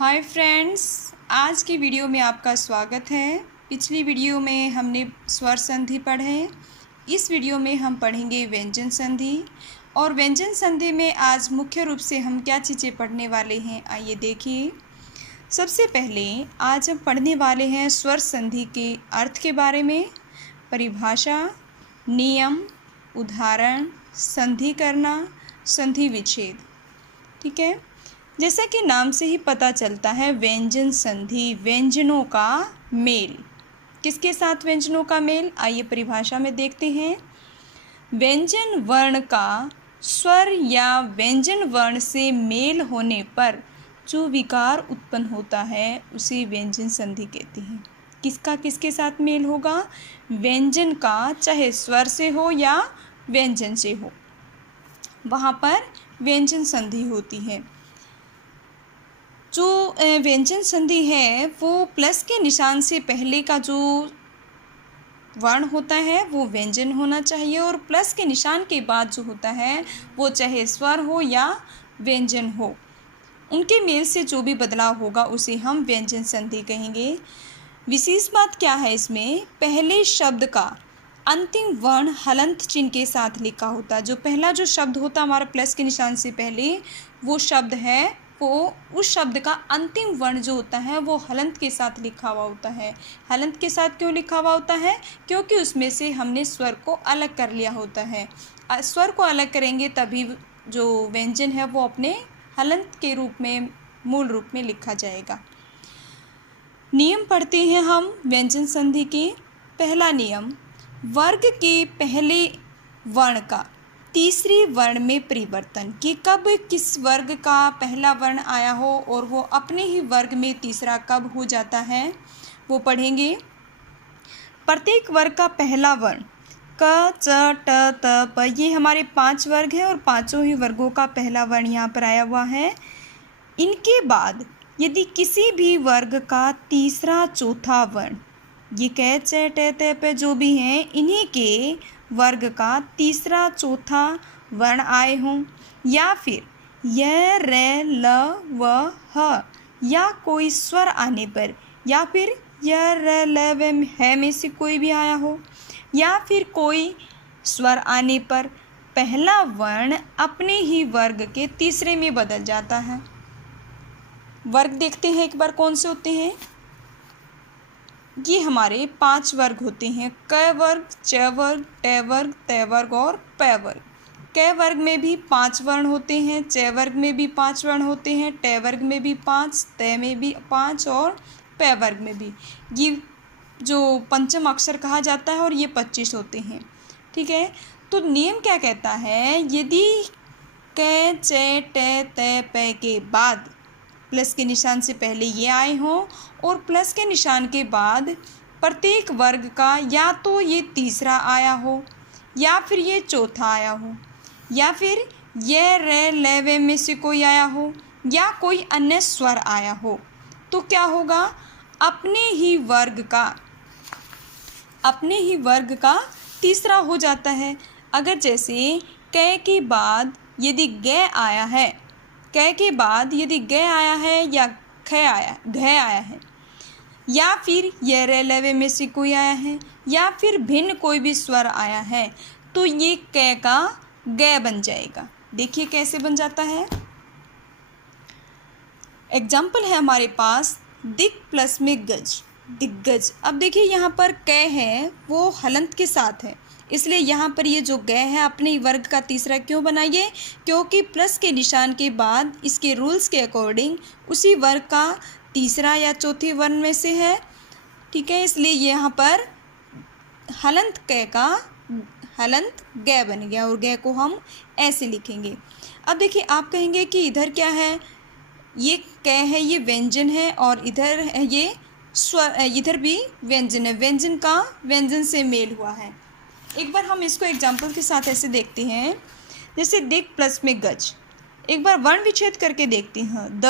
Hi friends, आज की video में आपका स्वागत है। पिछली वीडियो में हमने स्वर संधि पढ़े। इस वीडियो में हम पढ़ेंगे व्यंजन संधि। और व्यंजन संधि में आज मुख्य रूप से हम क्या चीज़ें पढ़ने वाले हैं, आइए देखिए। सबसे पहले आज हम पढ़ने वाले हैं स्वर संधि के अर्थ के बारे में, परिभाषा, नियम, उदाहरण, संधि करना, संधि विच्छेद। ठीक है, जैसा कि नाम से ही पता चलता है, व्यंजन संधि व्यंजनों का मेल। किसके साथ व्यंजनों का मेल, आइए परिभाषा में देखते हैं। व्यंजन वर्ण का स्वर या व्यंजन वर्ण से मेल होने पर जो विकार उत्पन्न होता है उसे व्यंजन संधि कहते हैं। किसका किसके साथ मेल होगा, व्यंजन का, चाहे स्वर से हो या व्यंजन से हो, वहाँ पर व्यंजन संधि होती है। जो व्यंजन संधि है वो प्लस के निशान से पहले का जो वर्ण होता है वो व्यंजन होना चाहिए, और प्लस के निशान के बाद जो होता है वो चाहे स्वर हो या व्यंजन हो, उनके मेल से जो भी बदलाव होगा उसे हम व्यंजन संधि कहेंगे। विशेष बात क्या है इसमें, पहले शब्द का अंतिम वर्ण हलंत चिन्ह के साथ लिखा होता है। जो पहला जो शब्द होता है हमारा प्लस के निशान से पहले, वो शब्द है, वो उस शब्द का अंतिम वर्ण जो होता है वो हलंत के साथ लिखा हुआ होता है। हलंत के साथ क्यों लिखा हुआ होता है, क्योंकि उसमें से हमने स्वर को अलग कर लिया होता है। स्वर को अलग करेंगे तभी जो व्यंजन है वो अपने हलंत के रूप में, मूल रूप में लिखा जाएगा। नियम पढ़ते हैं हम व्यंजन संधि के। पहला नियम, वर्ग के पहले वर्ण का तीसरे वर्ण में परिवर्तन। कि कब किस वर्ग का पहला वर्ण आया हो और वो अपने ही वर्ग में तीसरा कब हो जाता है, वो पढ़ेंगे। प्रत्येक वर्ग का पहला वर्ण क, च, ट, त, प, ये हमारे 5 वर्ग हैं और पांचों ही वर्गों का पहला वर्ण यहाँ पर आया हुआ है। इनके बाद यदि किसी भी वर्ग का तीसरा चौथा वर्ण, ये क, च, ट, त, प जो भी हैं, इन्हीं के वर्ग का तीसरा चौथा वर्ण आए हों, या फिर य, र, ल, व, ह या कोई स्वर आने पर, या फिर य, र, ल, व, ह में से कोई भी आया हो, या फिर कोई स्वर आने पर पहला वर्ण अपने ही वर्ग के तीसरे में बदल जाता है। वर्ग देखते हैं एक बार कौन से होते हैं। ये हमारे 5 वर्ग होते हैं, क वर्ग, च वर्ग, ट वर्ग, त वर्ग और प वर्ग। क वर्ग में भी 5 वर्ण होते हैं, च वर्ग में भी 5 वर्ण होते हैं, ट वर्ग में भी 5, त में भी 5 और प वर्ग में भी। ये जो पंचम अक्षर कहा जाता है और ये 25 होते हैं। ठीक है, तो नियम क्या कहता है, यदि क, च, ट, त, प के बाद प्लस के निशान से पहले ये आए हों और प्लस के निशान के बाद प्रत्येक वर्ग का या तो ये तीसरा आया हो, या फिर ये चौथा आया हो, या फिर ये र, ल, व में से कोई आया हो, या कोई अन्य स्वर आया हो, तो क्या होगा, अपने ही वर्ग का तीसरा हो जाता है। अगर जैसे क के बाद यदि ग आया है, क के बाद यदि ग आया है या घ आया है, या फिर य, र, ल, व में से कोई आया है, या फिर भिन्न कोई भी स्वर आया है, तो ये क का ग बन जाएगा। देखिए कैसे बन जाता है। एग्जाम्पल है हमारे पास, दिक प्लस में गज, दिग्गज। अब देखिए यहाँ पर क है वो हलंत के साथ है, इसलिए यहाँ पर ये जो ग है अपने वर्ग का तीसरा क्यों बनाइए, क्योंकि प्लस के निशान के बाद इसके रूल्स के अकॉर्डिंग उसी वर्ग का तीसरा या चौथे वर्ण में से है। ठीक है, इसलिए यहाँ पर हलंत क का हलंत ग बन गया, और ग को हम ऐसे लिखेंगे। अब देखिए आप कहेंगे कि इधर क्या है, ये क है, ये व्यंजन है, और इधर है ये स्वर, इधर भी व्यंजन है, व्यंजन का व्यंजन से मेल हुआ है। एक बार हम इसको एग्जाम्पल के साथ ऐसे देखते हैं, जैसे दिक प्लस में गज। एक बार वर्ण विच्छेद करके देखते हैं। द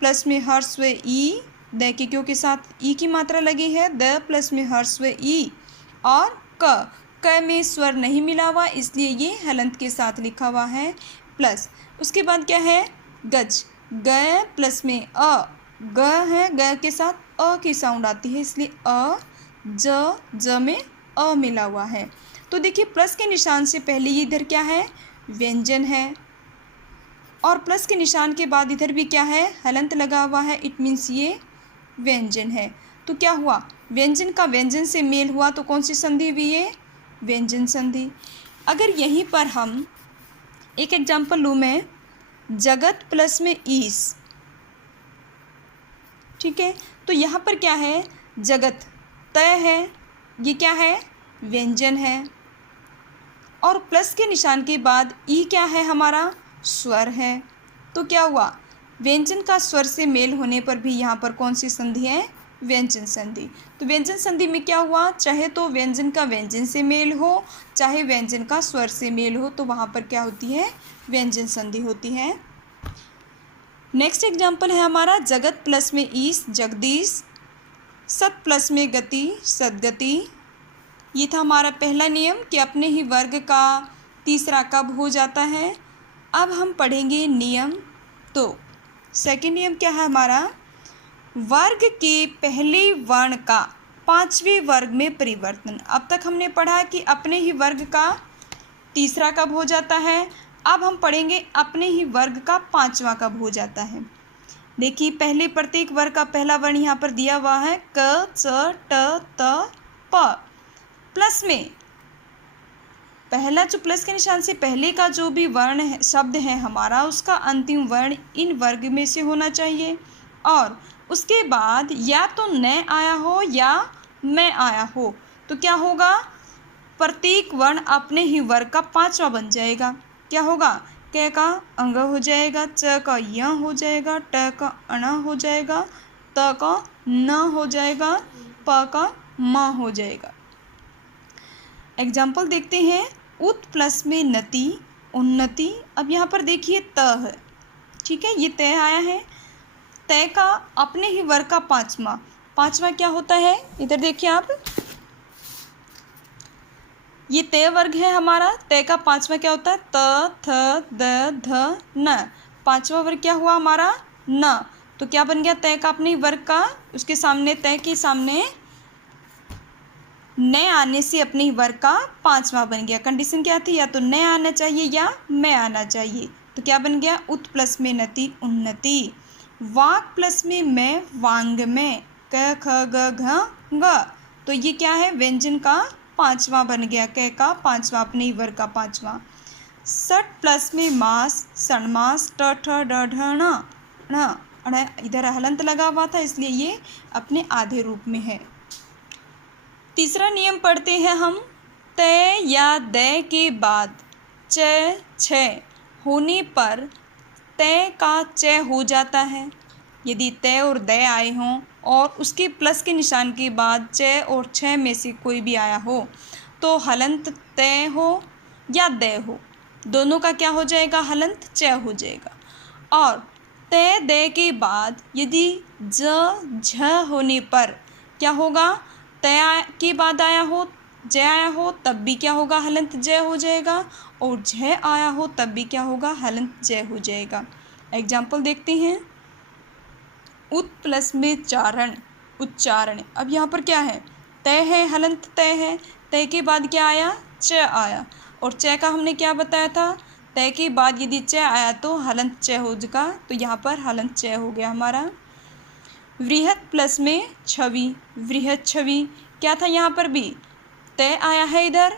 प्लस में हर्स्व ई, द के क्यों के साथ ई की मात्रा लगी है, द प्लस में हर्स्व ई, और क में स्वर नहीं मिला हुआ इसलिए ये हलंत के साथ लिखा हुआ है, प्लस उसके बाद क्या है, गज, ग प्लस में अ, ग है, ग के साथ अ की साउंड आती है, इसलिए अ, ज में अ मिला हुआ है। तो देखिए प्लस के निशान से पहले ये इधर क्या है, व्यंजन है, और प्लस के निशान के बाद इधर भी क्या है, हलंत लगा हुआ है। इट मीन्स ये व्यंजन है। तो क्या हुआ, व्यंजन का व्यंजन से मेल हुआ तो कौन सी संधि हुई है, व्यंजन संधि। अगर यहीं पर हम एक एग्जाम्पल लूँ मैं, जगत प्लस में ईस, ठीक है, तो यहाँ पर क्या है, जगत तय है, ये क्या है, व्यंजन है, और प्लस के निशान के बाद ई क्या है, हमारा स्वर है। तो क्या हुआ, व्यंजन का स्वर से मेल होने पर भी यहाँ पर कौन सी संधि है, व्यंजन संधि। तो व्यंजन संधि में क्या हुआ, चाहे तो व्यंजन का व्यंजन से मेल हो, चाहे व्यंजन का स्वर से मेल हो, तो वहाँ पर क्या होती है, व्यंजन संधि होती है। नेक्स्ट एग्जाम्पल है हमारा, जगत प्लस में ईस, जगदीश, सत प्लस में गति, सदगति। ये था हमारा पहला नियम कि अपने ही वर्ग का तीसरा कब हो जाता है। अब हम पढ़ेंगे नियम। तो सेकंड नियम क्या है हमारा, वर्ग के पहले वर्ण का पांचवें वर्ग में परिवर्तन। अब तक हमने पढ़ा कि अपने ही वर्ग का तीसरा कब हो जाता है। अब हम पढ़ेंगे अपने ही वर्ग का पांचवा कब हो जाता है। देखिए पहले प्रत्येक वर्ग का पहला वर्ण यहाँ पर दिया हुआ है, क, च, ट, त, प। प्लस में पहला जो प्लस के निशान से पहले का जो भी वर्ण है, शब्द है हमारा, उसका अंतिम वर्ण इन वर्ग में से होना चाहिए, और उसके बाद या तो न आया हो या मैं आया हो। तो क्या होगा, प्रत्येक वर्ण अपने ही वर्ग का पांचवा बन जाएगा। क्या होगा, क का अंग हो जाएगा, च का य हो जाएगा, ट का अण हो जाएगा, त का न हो जाएगा, प का म हो जाएगा। एग्जाम्पल देखते हैं, उत प्लस में नति, उन्नति। अब यहाँ पर देखिए त है, ठीक है, ये तय आया है। तय का अपने ही वर्ग का पांचवा क्या होता है, इधर देखिए आप, ये तय वर्ग है हमारा। तय का पांचवा क्या होता है, त, थ, द, ध, न। पांचवा वर्ग क्या हुआ हमारा, न। तो क्या बन गया, तय का अपने वर्ग का, उसके सामने तय के सामने न आने से अपने ही वर्ग का पांचवा बन गया। कंडीशन क्या थी, या तो न आना चाहिए या मैं आना चाहिए। तो क्या बन गया, उत प्लस में नति, उन्नति। वाक प्लस में मैं, वांग में, क, ख, ग, घ, ग। तो ये क्या है, व्यंजन का पांचवा बन गया, क का पांचवा, अपने ही वर्ग का पांचवा। सट प्लस में मास, सणमास, ट, ठ, ड, ढ, ण। इधर हलंत लगा हुआ था, इसलिए ये अपने आधे रूप में है। तीसरा नियम पढ़ते हैं हम, तय या दय के बाद च, छ होने पर तय का च हो जाता है। यदि तय और दय आए हों और उसके प्लस के निशान के बाद च और छ में से कोई भी आया हो, तो हलंत तय हो या दय हो, दोनों का क्या हो जाएगा, हलंत च हो जाएगा। और तय दय के बाद यदि ज, झ होने पर क्या होगा, तय के बाद आया हो, जय आया हो, तब भी क्या होगा, हलंत जय हो जाएगा, और जय आया हो तब भी क्या होगा, हलंत जय हो जाएगा। एग्जाम्पल देखते हैं, उत प्लस में चारण, उच्चारण। अब यहाँ पर क्या है, तय है, हलंत तय है, तय के बाद क्या आया, च आया, और च का हमने क्या बताया था, तय के बाद यदि च आया तो हलंत च हो जाएगा। तो यहाँ पर हलंत च हो गया हमारा। वृहत प्लस में छवि, वृहत छवि। क्या था यहाँ पर भी, तय आया है इधर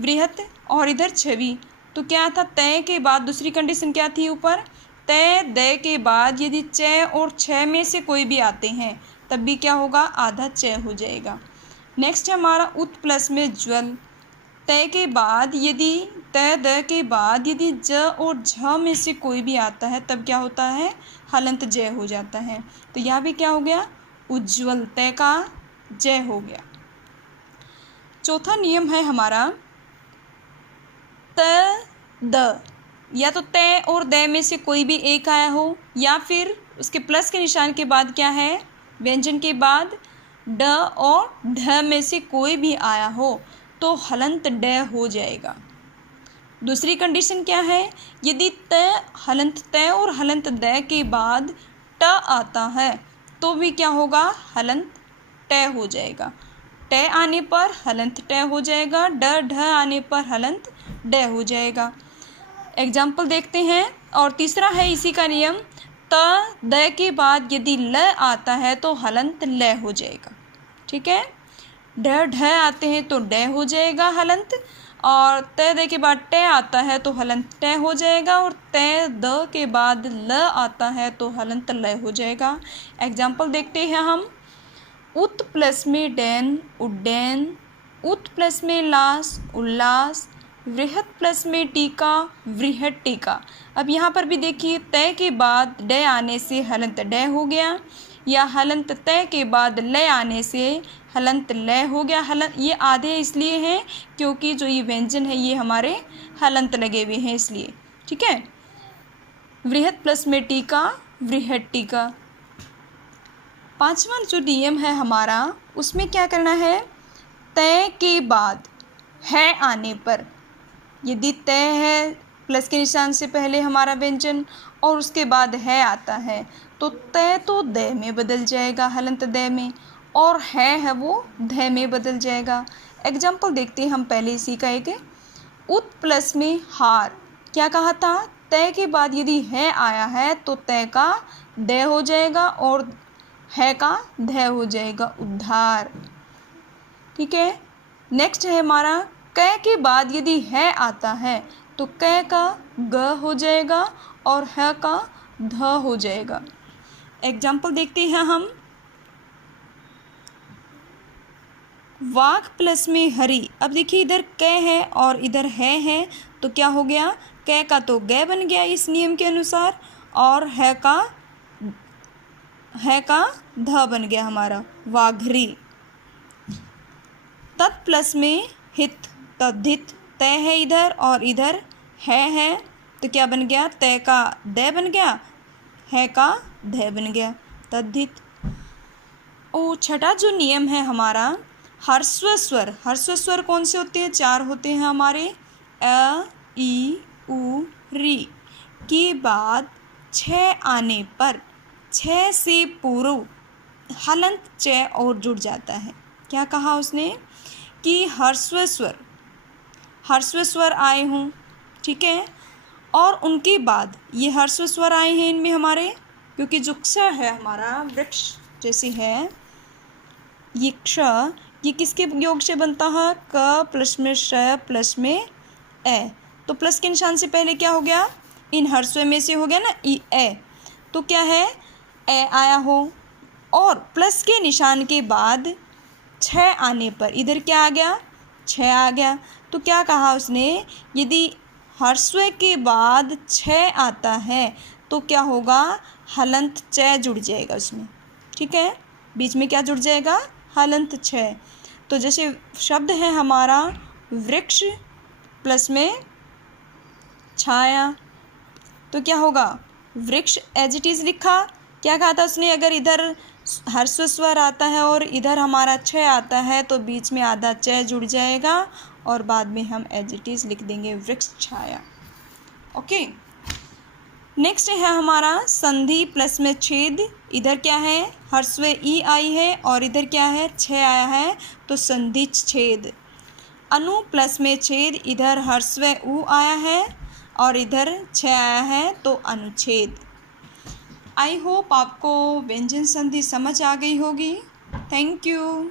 वृहत और इधर छवि। तो क्या था, तय के बाद दूसरी कंडीशन क्या थी ऊपर, तय दय के बाद यदि च और छ में से कोई भी आते हैं तब भी क्या होगा, आधा च हो जाएगा। नेक्स्ट है हमारा उत प्लस में ज्वल। तय के बाद यदि तय द के बाद यदि ज और झ में से कोई भी आता है तब क्या होता है, हलंत जय हो जाता है। तो यहाँ भी क्या हो गया, उज्ज्वल, तय का जय हो गया। चौथा नियम है हमारा, त द, या तो तय और दय में से कोई भी एक आया हो, या फिर उसके प्लस के निशान के बाद क्या है, व्यंजन के बाद ड और ढ में से कोई भी आया हो तो हलंत ड हो जाएगा। दूसरी कंडीशन क्या है, यदि त, हलंत त और हलंत द के बाद ट ट आता है तो भी क्या होगा, हलंत ट हो जाएगा। ट आने पर हलंत ट हो जाएगा, ड ढ आने पर हलंत ड हो जाएगा। एग्जाम्पल देखते हैं। और तीसरा है इसी का नियम, त द के बाद यदि ल आता है तो हलंत ल हो जाएगा। ठीक है, ढ ढ आते हैं तो ड हो जाएगा हलंत, और त द के बाद ट आता है तो हलंत ट हो जाएगा, और त द के बाद ल आता है तो हलंत ल हो जाएगा। एग्जाम्पल देखते हैं हम। उत प्लस में डैन उड्डैन, उत प्लस में लास उल्लास, वृहत प्लस में टीका वृहत टीका। अब यहाँ पर भी देखिए, तय के बाद ड आने से हलंत ड हो गया, या हलंत तय के बाद ल आने से हलंत ल हो गया। हलंत ये आधे इसलिए हैं क्योंकि जो ये व्यंजन है ये हमारे हलंत लगे हुए हैं इसलिए। ठीक है, वृहत प्लस में टीका वृहत टीका। पांचवा जो नियम है हमारा, उसमें क्या करना है, तय के बाद है आने पर, यदि तय है प्लस के निशान से पहले हमारा व्यंजन और उसके बाद है आता है तो तय तो द में बदल जाएगा, हलंत द में, और है वो ध में बदल जाएगा। एग्जाम्पल देखते हैं हम पहले इसी का एक। उत प्लस में हार, क्या कहा था, तय के बाद यदि है आया है तो तय का द हो जाएगा और है का ध हो जाएगा, उद्धार। ठीक है, नेक्स्ट है हमारा, क के बाद यदि है आता है तो क का ग हो जाएगा और ह का ध हो जाएगा। एग्जाम्पल देखते हैं हम। वाघ प्लस में हरी, अब देखिए इधर क है और इधर है तो क्या हो गया, क का तो ग बन गया इस नियम के अनुसार, और है का ध बन गया हमारा, वाघरी। तत् प्लस में हित तद्धित, तय है इधर और इधर है तो क्या बन गया, तय का द बन गया, है का ध बन गया, तद्धित। और छठा जो नियम है हमारा, ह्रस्व स्वर। ह्रस्व स्वर कौन से होते हैं, चार होते हैं हमारे, अ ई उ री के बाद छ आने पर छ से पूर्व हलंत च और जुड़ जाता है। क्या कहा उसने कि ह्रस्व स्वर आए हों, ठीक है, और उनके बाद ये ह्रस्व स्वर आए हैं इनमें हमारे, क्योंकि जो क्ष है हमारा वृक्ष जैसे है, ये क्ष ये किसके योग से बनता है, क प्लस में श प्लस में ए, तो प्लस के निशान से पहले क्या हो गया, इन ह्रस्व में से हो गया ना ई ए, तो क्या है, ए आया हो, और प्लस के निशान के बाद छ आने पर इधर क्या आ गया, छ आ गया। तो क्या कहा उसने, यदि ह्रस्व के बाद छ आता है तो क्या होगा, हलंत च जुड़ जाएगा उसमें। ठीक है, बीच में क्या जुड़ जाएगा, हलंत छ। तो जैसे शब्द है हमारा वृक्ष प्लस में छाया, तो क्या होगा, वृक्ष एज इट इज़ लिखा। क्या कहा था उसने, अगर इधर ह्रस्व स्वर आता है और इधर हमारा छ आता है तो बीच में आधा च जुड़ जाएगा और बाद में हम एज इट इज़ लिख देंगे वृक्ष छाया। ओके, नेक्स्ट है हमारा संधि प्लस में छेद। इधर क्या है, ह्रस्व ई आई है और इधर क्या है, छ आया है तो संधि छेद। अनु प्लस में छेद, इधर ह्रस्व उ आया है और इधर छ आया है तो अनुच्छेद। आई होप आपको व्यंजन संधि समझ आ गई होगी। Thank you.